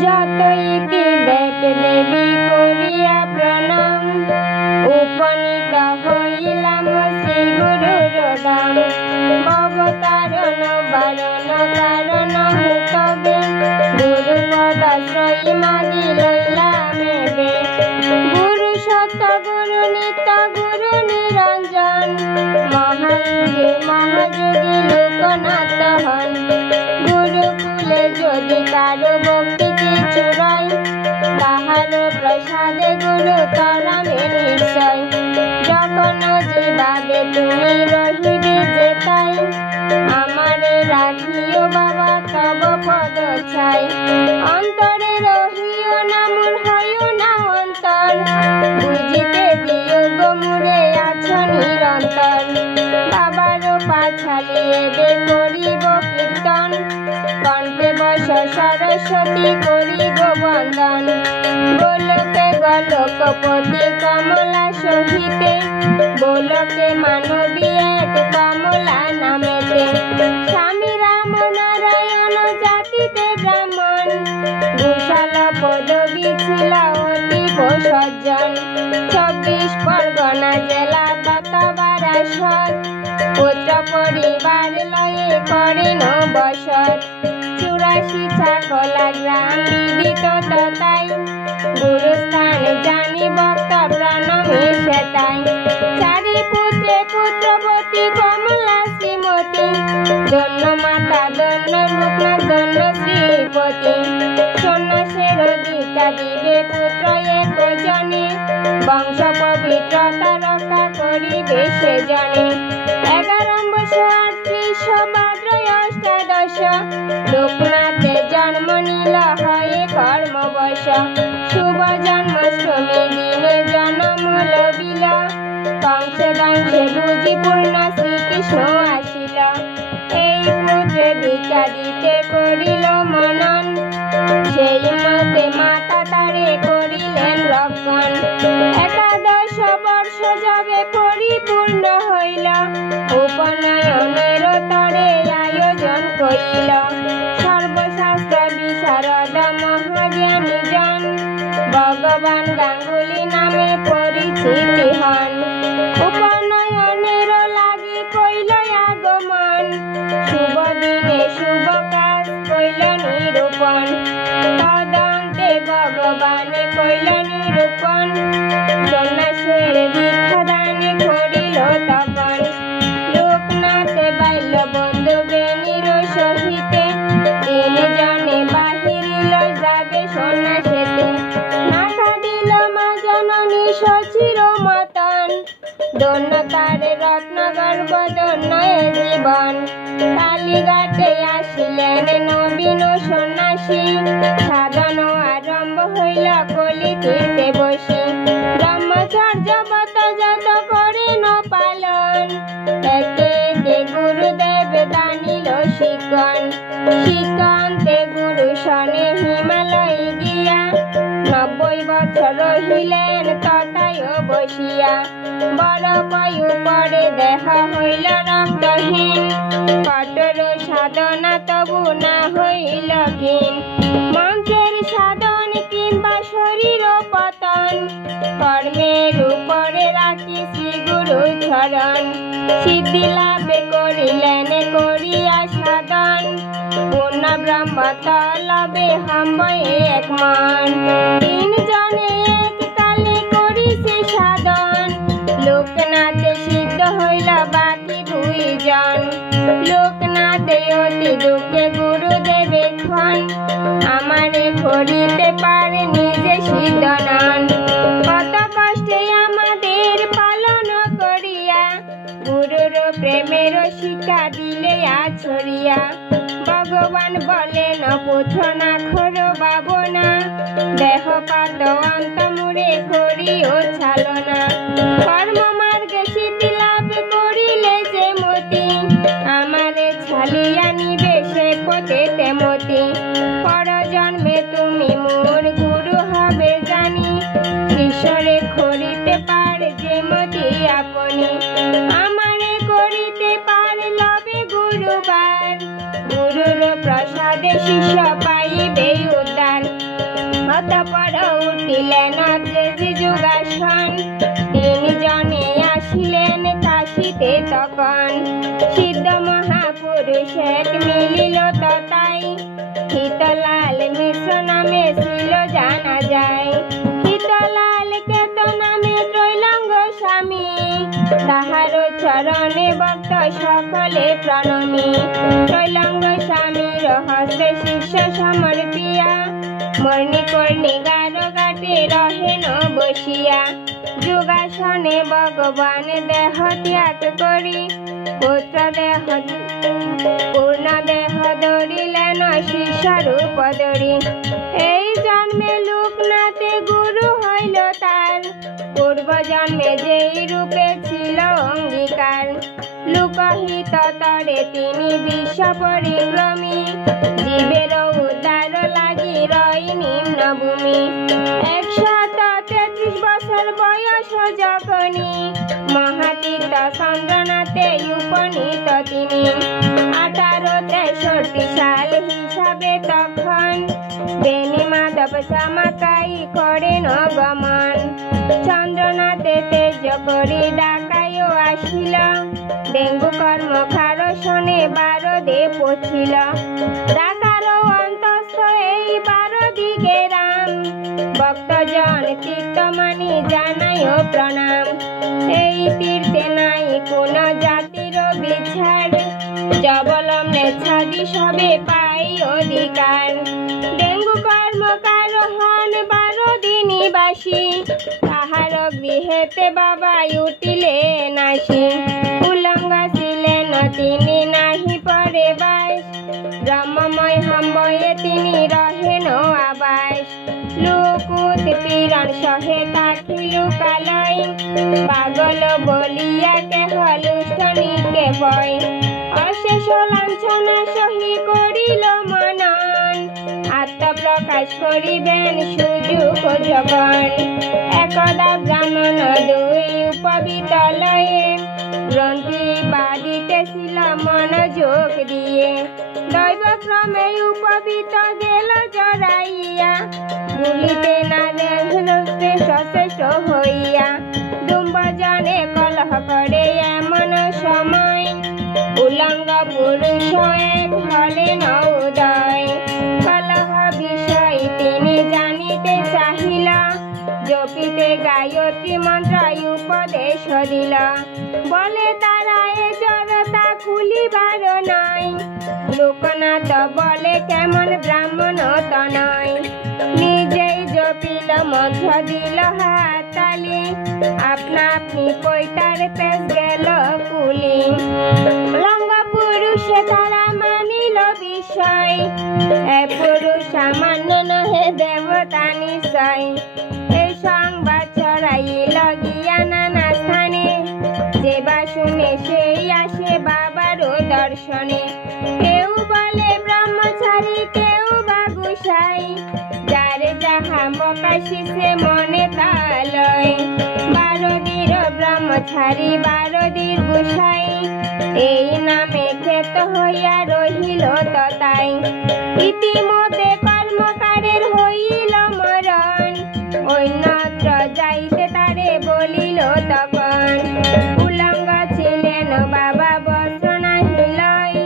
যতই কি দেখ দেবী করিয়া প্রণাম, উপনীত হইলাম শ্রী গুরুর দাম। ভবতারণ বারণ কারণ হেতবে, গুরু পদাশ্রয় মাগি লইলাম এবে। গুরু সত্য গুরু নিত্য গুরু নিরঞ্জন, মহাযোগী মহাযোগী লোকনাথ হন। গুরুকুলে যদি কারো ভক্তি কিছু রয়, তাহার প্রসাদে গুরু তরাবে নিশ্চয়। যখন জীবাবে তুমি রহিবে যেথায়, আমারে রাখিও বাবা তব পদ ছাই। অন্তরে রহিও না মূর হইও না অন্তর, বুঝিতে দিও গো মুরে আছো নিরন্তর। বাবার পাছালিয়ে বে করিব কীর্তন, কণ্ঠে বস সরস্বতী করি গো বন্দন। গোলকে গোলকপতি কমলা সহিতে, গোলকে মানবী এক কমলা নামেতে। স্বামী রাম নারায়ণ জাতিতে ব্রাহ্মণ, গোশাল পদবী ছিল অতীব সজ্জন। 24 পরগনা জেলা বারাসত, পুত্র পরিবার লয়ে করেন বসত। 84 চাকলা গ্রাম বিদিত তথায়, গুরুস্থান জানি ভক্ত প্রণমে সেতাই। 4 পুত্রে পুত্রবতী কমলা শ্রীমতী, ধন্য মাতা ধন্য লোকনাথ ধন্য শ্রীপতি। সন্ন্যাসের দীক্ষা দিবে পুত্র একজনে, বংশ পবিত্রতা রক্ষা করিবে সেজনে। 11 বছর 38 ভাদ্র অষ্টাদশ, লোকনাথে জন্ম নিল হয়ে কর্মবশ। শুভ জন্মাষ্টমী দিনে জন্ম লভিল, কংসে দংশে বুঝি পূর্ণ শ্রীকৃষ্ণ আসিল। এই পুত্রে দীক্ষা দিতে করিল মনন, সেই মতে মাতা তারে করিলেন রক্ষণ। 11 বর্ষ যবে পরিপূর্ণ হইল, উপনয়নের তরে আয়োজন করিল। সর্বশাস্ত্র বিশারদ মহাজ্ঞানী জন, ভগবান গাঙ্গুলি নামে পরিচিতি হন। উপনয়নের লাগি কইল আগমন, শুভ দিনে শুভ কাজ কইল নিরূপণ। তদন্তে ভগবানে কইল নিরূপণ, সন্ন্যাসের দীক্ষা দানে করিল তপন। লোকনাথে বাল্য বন্ধু বেনির সহিতে, 3 জনে বাহিরিল যাবে সন্ন্যাসেতে। মাথা দিল মা জননী সচির মতন, ধন্য তারে রত্নগর্ভ ধন্য এ জীবন। কালীঘাটে আসিলেন নবীন সন্ন্যাসী, সাধন আরম্ভ হইল কলি তীর্থে বসি। ব্রহ্মচর্য ব্রত যত করেন পালন, একে একে গুরুদেব দানিল শিক্ষণ। শিক্ষন্তে গুরু শনে হিমালয় গিয়া, 90 বছর রহিলেন তথায় বসিয়া। বড় পয়ু পরে দেহ হইল রক্তহীন, কঠোর সাধনা তবু না হইল ক্ষীণ। মন্ত্রের সাধন কিংবা শরীর পতন, কর্মের উপরে রাখি শ্রী গুরু চরণ। সিদ্ধি লাভে করিলেন করিয়া সাধন, পূর্ণ ব্রহ্ম তলবে হম্বয়ে এক মন। 3 জনে এক কালে করিছে সাধন, লোকনাথে সিদ্ধ হইল বাকি 2 জন। লোকনাথে অতি দুঃখে গুরুদেবে খন, আমারে করিতে পারে নিজে সিদ্ধ নন। কত কষ্টে আমাদের পালন করিয়া, গুরুর প্রেমের শিক্ষা দিলে আছড়িয়া। ভগবান বলেন পুত্র না খোরো ভাবনা, দেহ পাত অন্ত মুড়ে করিও ছালনা। কর্ম মার্গে সিদ্ধি লাভ করিলে যে মতি, আমারে ছালিয়া নিবে সে পথে তেমতি। পর জন্মে তুমি মোর গুরু হবে জানি, ঈশ্বরে করিতে পারে যে মতি আপনি। আমারে করিতে পারে লবে গুরুবার, গুরুর প্রসাদে শিষ্য পাইবে উদ্ধার। অতঃপর উঠিলেন যোগাসন, তিনজনে আসিলেন কাশীতে তখন। সিদ্ধ মহাপুরুষ এক মিলিল ততাই, হিতলাল মিশ্র নামে ছিল জানা যায়। হিতলাল কেত নামে ত্রৈলঙ্গ স্বামী, তাহার চরণে ভক্ত সকলে প্রণমী। ত্রৈলঙ্গ স্বামীর হস্তে শিষ্য সমর্পিয়া, মর্ণি কর্ণি গার ঘাটে রহেন বসিয়া। যোগাসনে ভগবান দেহ ত্যাগ করি, পুত্র দেহ পূর্ণ দেহ ধরিলেন শিষ্যরূপ ধরি। এই জন্মে লোকনাথে গুরু হইল তার, পূর্ব জন্মে যেই রূপে ছিল অঙ্গীকার। লোকহিত তরে তিনি বিশ্ব পরিক্রমী, জীবের উদ্ধার লাগি রই নিম্ন ভূমি। 133 বছর বয়স যখনই, মহাতীর্থ চন্দ্রনাথে উপনীত তিনি। 1863 সাল হিসাবে তখন, বেণী মাধব চামাকাই করেন গমন। চন্দ্রনাথে তেজ করি ডাকাইও আসিল, ডেঙ্গু কর্মকার শনে বারদে পছিল। ডাকার অন্তস্থ এই 12 দিকে রাম, ভক্তজন তীর্থমানি জানায় প্রণাম। এই তীর্থে নাই কোন জাতির বিচার, জবলম্বে ছাদি সবে পাই অধিকার। ডেঙ্গু কর্মকার হন 12 দিনবাসী, তাহার গৃহেতে বাবা উঠিলেন আসি। উলঙ্গ ছিলেন তিনি নাহি পরে বাস, ব্রহ্মময় হম্বয়ে তিনি রহেন আবাস। লোক উৎপীড়ন সহে থাকিল কালয়, পাগল বলিয়া কেহ লুষ্ঠনীকে ভয়। অশেষ লাঞ্ছনা সহি করিল মনন, আত্মপ্রকাশ করিবেন সুযোগ যখন। একদা ব্রাহ্মণ দুই উপবিদ্যালয়ে, গ্রন্থি বাদিতেছিল মনোযোগ দিয়ে। দৈবক্রমে উপবিত গেল জড়াইয়া, ভুলিতে না দেখল শ্রেষ্ঠ হইয়া। দুম্বজনে কলহ করে এমন সময়, উলঙ্গ পুরুষ এক হলেন উদয়। কলহ বিষয় তিনি জানিতে চাহিল, জপিতে গায়ত্রী মন্ত্র উপদেশ দিল। বলে তারা এ জড়তা খুলিবার নয়, লোকনাথ বলে কেমন ব্রাহ্মণ তো নয়। নিজেই জপিল মন্ত্র দিল হাততালি, আপনা আপনি পৈতার পেশ গেল কুলি। লঙ্গ পুরুষে তারা মানিল বিষয়, এ পুরুষ সামান্য নহে দেবতা নিশ্চয়। এই সংবাদ ছড়াইল গিয়া নানা স্থানে, যে বা শুনে সেই আসে বাবারও দর্শনে। কেউ বলে ব্রহ্মচারী, কেউ বা গোসাই, যার যাহা বকাশিসে মনে তালয়। 12 দির ব্রহ্মচারী 12 দির গোসাই, এই নামে খ্যাত হইয়া রহিল ততাই। ইতিমধ্যে কর্মকারের হইল মরণ, অন্যত্র যাইতে তারে বলিল তখন। উলঙ্গ ছিলেন বাবা বস্ত্র নাহি লয়,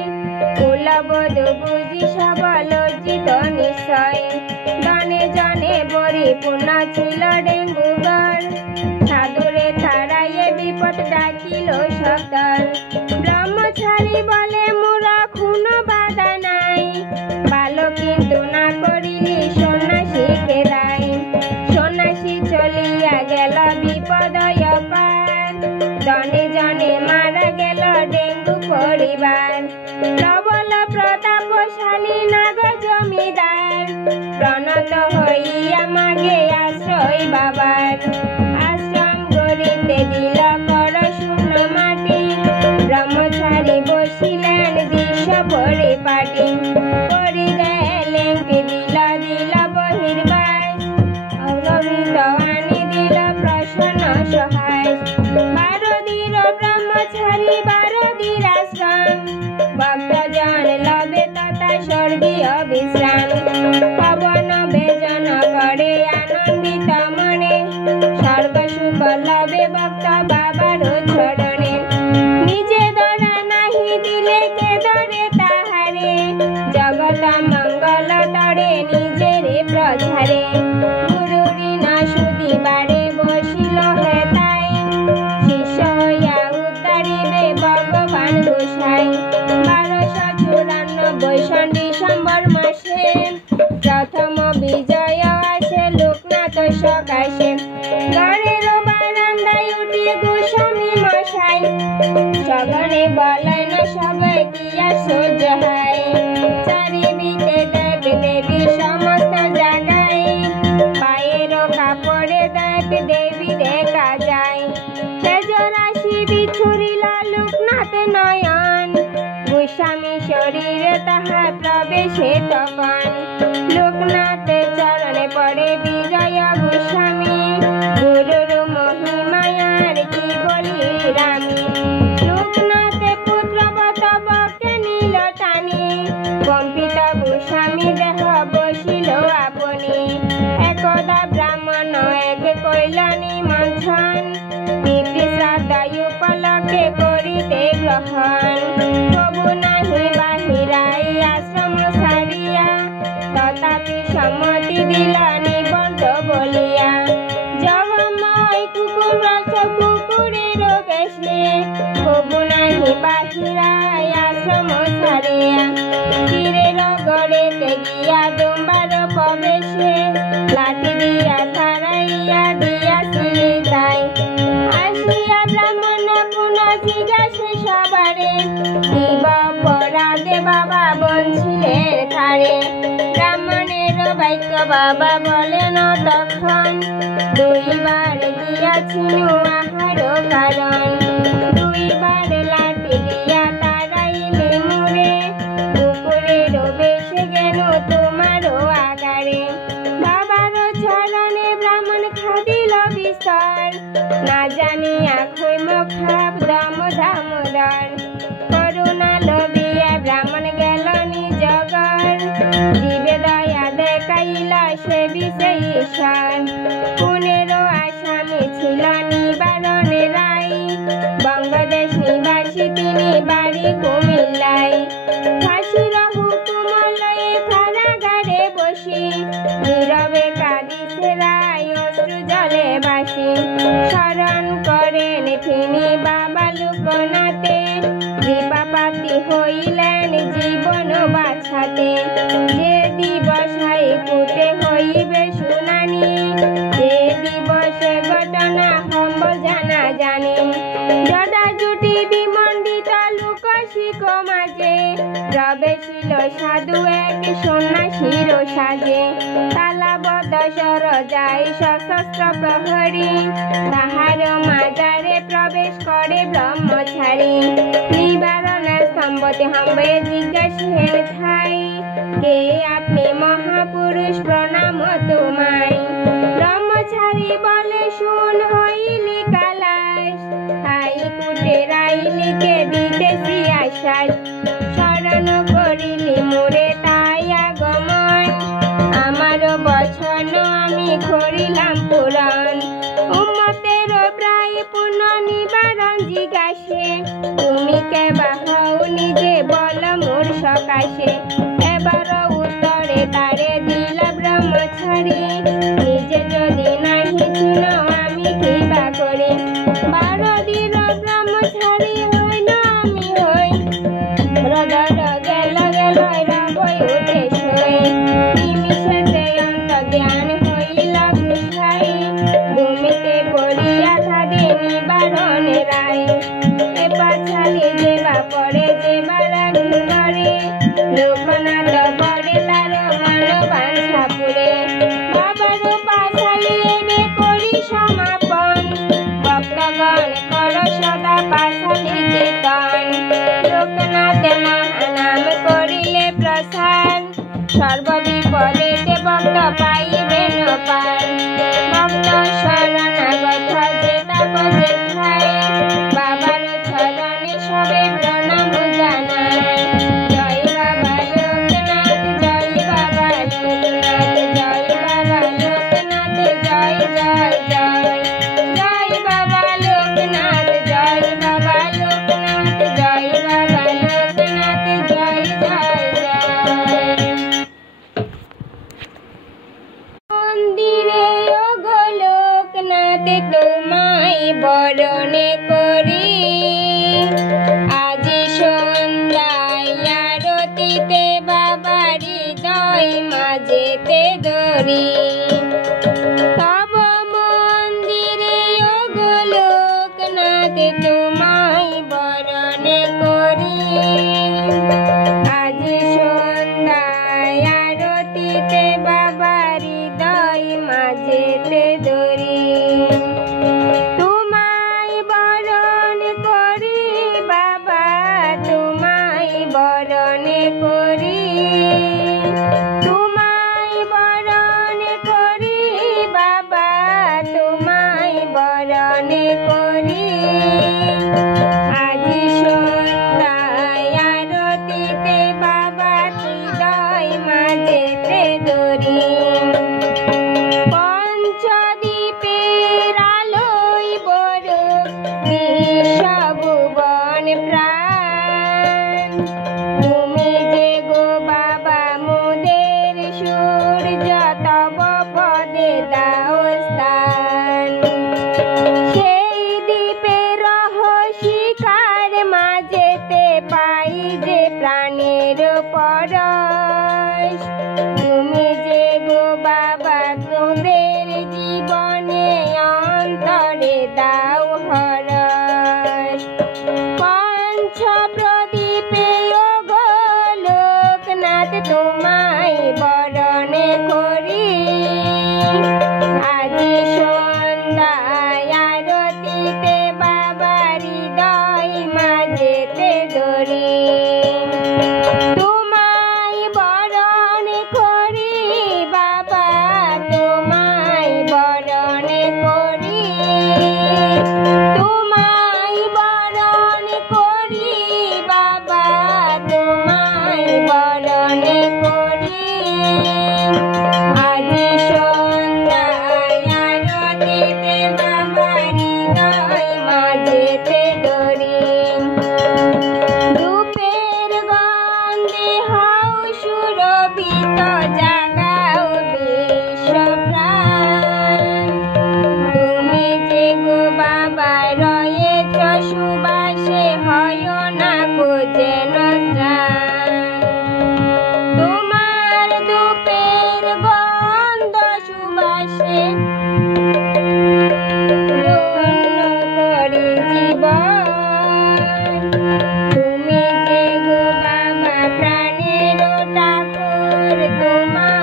কুলবধূ বুঝি সব লজ্জিত নিশ্চয়। জনে জনে পরিপূর্ণ ছিল ডেঙ্গুগড়, সাধুরে তারাইয়ে বিপদ ডাকিল সদর। ব্রহ্মচারী বলে মোরা খুন বাধা নাই, ভালো কিন্তু না করিলি সন্ন্যাসীকে দায়। সন্ন্যাসী চলিয়া গেল বিপদ অপার, জনে জনে মারা গেল ডেঙ্গু পরিবার। প্রবল প্রতাপশালী নাগ জমিদার, প্রণত হইয়া মাগে আশ্রয় বাবার। আশ্রম গড়িতে দিল কর শূন্য মাটি, ব্রহ্মচারী বসিলেন দৃশ্য পরিপাটি। করি গেলেন দিল দিল বহির্বাস, অগমিত আনি দিল প্রসন্ন সহায়। 12 দির ব্রহ্মচারী 12 দির আশ্রম, ভক্তজন লবে তথা স্বর্গীয় বিশ্রাম। পবন ভেজন করে জগত মঙ্গল তরে নিজেরে প্রচারে গুরু ঋণ সুদিবারে বসিল হেতাই শিষ্য হইয়া উদ্ধারিবে ভগবান গোসাই 1294 সন ডিসেম্বর মাসে প্রথম বিজয় আসে লোকনাথ সকাশে ঘরের বারান্দায় উঠি গোস্বামী মশাই সগরে বলেন সবাই কি আর সহ্য হয় চারিদিকে দেব দেবী সমস্ত জায়গায় পায়ের কাপড়ে দেব দেবী দেখা যায় তেজরাশি বিছুরিল লোকনাথ নয়ন গোস্বামী শরীরে তাহা প্রবেশে তখন লোকনাথের চরণে পড়ে বিজয় গোস্বামী গুরুর মহিমায়ার কি বলি রামী লোকনাথে পুত্রবত বকে নীল টানি কম্পিত গোস্বামী দেহ বসিল আপনি একদা ব্রাহ্মণ একে কইল নিমন্ত্রণ পিতৃ শ্রাদ্ধ উপলক্ষে করিতে গ্রহণ প্রভু নাহি বাহিরাই আশ্রম সারিয়া তথাপি সম্মতি দিল নিবন্ধ বলিয়া জগময় কুকুর কুকুরের বেশে প্রভু নাহি বাহিরাই আশ্রম সারিয়া তীরের গড়েতে গিয়া দুম্বার প্রবেশে লাঠি দিয়া তারাইয়া দিয়াছিলি তাই আসিয়া ব্রাহ্মণ পুনঃ জিজ্ঞাসে সবারে দিব পরাদে বাবা বঞ্চিলের খারে ব্রাহ্মণের বাক্য বাবা বলেন তখন দুইবার দিয়াছিল আহার কারণ দুইবার লাঠি দিয়া তারাইলে মুরে কুকুরের বেশে গেল তোমারও আগারে বাবার চরণে ব্রাহ্মণ খাদিল বিস্তর না জানিয়া খৈম খাপ দম দামোদর করুণা লোভিয়া ব্রাহ্মণ গেল নিজগর জীবে দয়া দেখাইলা সে বিষয় ঈশ্বর 15 আসামি ছিল নিবারণে রায় বঙ্গদেশ নিবাসী তিনি বাড়ি কুমিল্লাই ফাঁসির হুকুম লয়ে কারাগারে বসি নীরবে কাঁদিছে রায় অশ্রু জলে বাসি স্মরণ করেন তিনি বাবা লোকনাথে কৃপাপাতি হইলেন জীবন বাছাতে যে দিবসাই কুটে হইবে শুনানি যে দিবসে ঘটনা হম্ব জানা জানি জটাজুটি বিমণ্ডিত লোক শিখ মাঝে প্রবেশিল সাধু এক সন্ন্যাসীর সাজে তালাবদ্ধ সর যায় সশস্ত্র প্রহরী তাহার মাজারে প্রবেশ করে ব্রহ্মচারী নিবারণের স্তম্ভতে হম্বে জিজ্ঞাসেন ঠাই কে আপনি মহাপুরুষ প্রণাম তোমায় ব্রহ্মচারী বলে শুন হইলি কালাস আই কুটে রাইলিকে দিতেছি আশ্বাস শরণ করিলি মোরে তাই আগমন আমার বচন আমি করিলাম পুরাণ উম্মতের প্রায় পূর্ণ নিবারণ জিজ্ঞাসে তুমি কেবা হও নিজে বল মোর সকাশে এবার উত্তরে তারে দিল ব্রহ্মচারী নিজে যদি নাহি চিন আমি কিবা করি 12 দিন ব্রহ্মচারী হইল আমি হই রদর গেল গেল রবই উঠে শোয় নিমিষেতে অন্ত জ্ঞান হইল গুসাই ভূমিতে পড়িয়া থাকে নিবারণে রায় এ পাছালি যেবা পড়ে যেবা রাখি করে লোকনাথ পড়ে তার মন বাঞ্ছা পুরে বাবার পাছালি এনে করি সমাপন ভক্তগণ কর সদা পাছালি কীর্তন লোকনাথে মহানাম করিলে প্রসাদ সর্ববিপদেতে ভক্ত পাইবেন পার ভক্ত শরণাগত যেতাক যেথায় বাবার চরণে সবে প্রণাম জানায় জয় বাবা লোকনাথ জয় বাবা লোকনাথ জয় বাবা লোকনাথ জয় জয় জয় জয় বাবা লোকনাথ জয় বাবা লোকনাথ জয় বাবা লোকনাথ জয় জয় জয় হৃদয় মাঝেতে ধরি তব মন্দিরে ওগো লোকনাথ তোমায় বরণে করি আজ সন্ধ্যায় আরতিতে বাবা হৃদয় মাঝেতে ধরি তোমায় বরণ করি বাবা তোমায় বরণ করি তোমায় বরণ করি বাবা তোমায় বরণ করি আজ সন্ধ্যায় আরতিতে বাবা হৃদয় মাঝেতে ধরি পঞ্চদ্বীপের আলোয় বড় বিশ্বভুবন প্রাণ তুমি যে গো বাবা মোদের সূর্য তব পদে দাও স্থান সেই দ্বীপের রহস্যিকার মাঝেতে পাই যে প্রাণের পরশ তুমি যে গো বাবা তোদের জীবনে অন্তরে দাও হরস পঞ্চ প্রদীপে ওগো লোকনাথ তোমায় বরণে করি আজ সন্ধ্যায় আরতিতে বাবা হৃদয় মাঝেতে ধরি তোমায় বরণ করি বাবা তোমায় বরণ করি তোমায় বরণ করি বাবা তোমায় বরণ করি আজ সন্ধ্যায় আরতিতে বাবা হৃদয় মাঝেতে ধরি ধূপের গন্ধে হও সুরভিত জাগাও বিশ্বপ্রাণ তুমি যে গো বাবা রয়েছ সুবাসে হয় না গো যেন স্নান তোমার ধূপের গন্ধ সুবাসে ধন্য করি জীবন তুমি যে গো বাবা প্রাণের ঠাকুর তোমার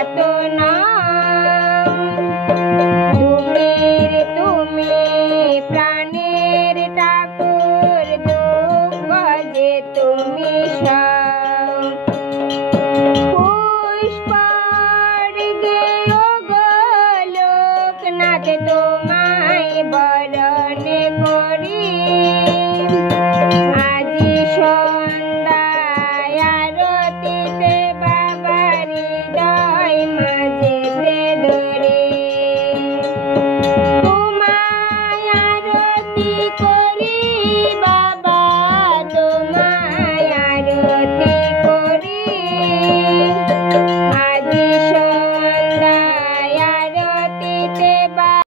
যাতনা দুঃখের তুমি প্রাণের ঠাকুর দুঃখ যে তুমি পুষ্পর্গে লোকনাথ তোমায় বরণ করি আজি সন্ধ্যায় আরতিতে বাবার হৃদয় মাঝেতে ধরে তোমায় আরতি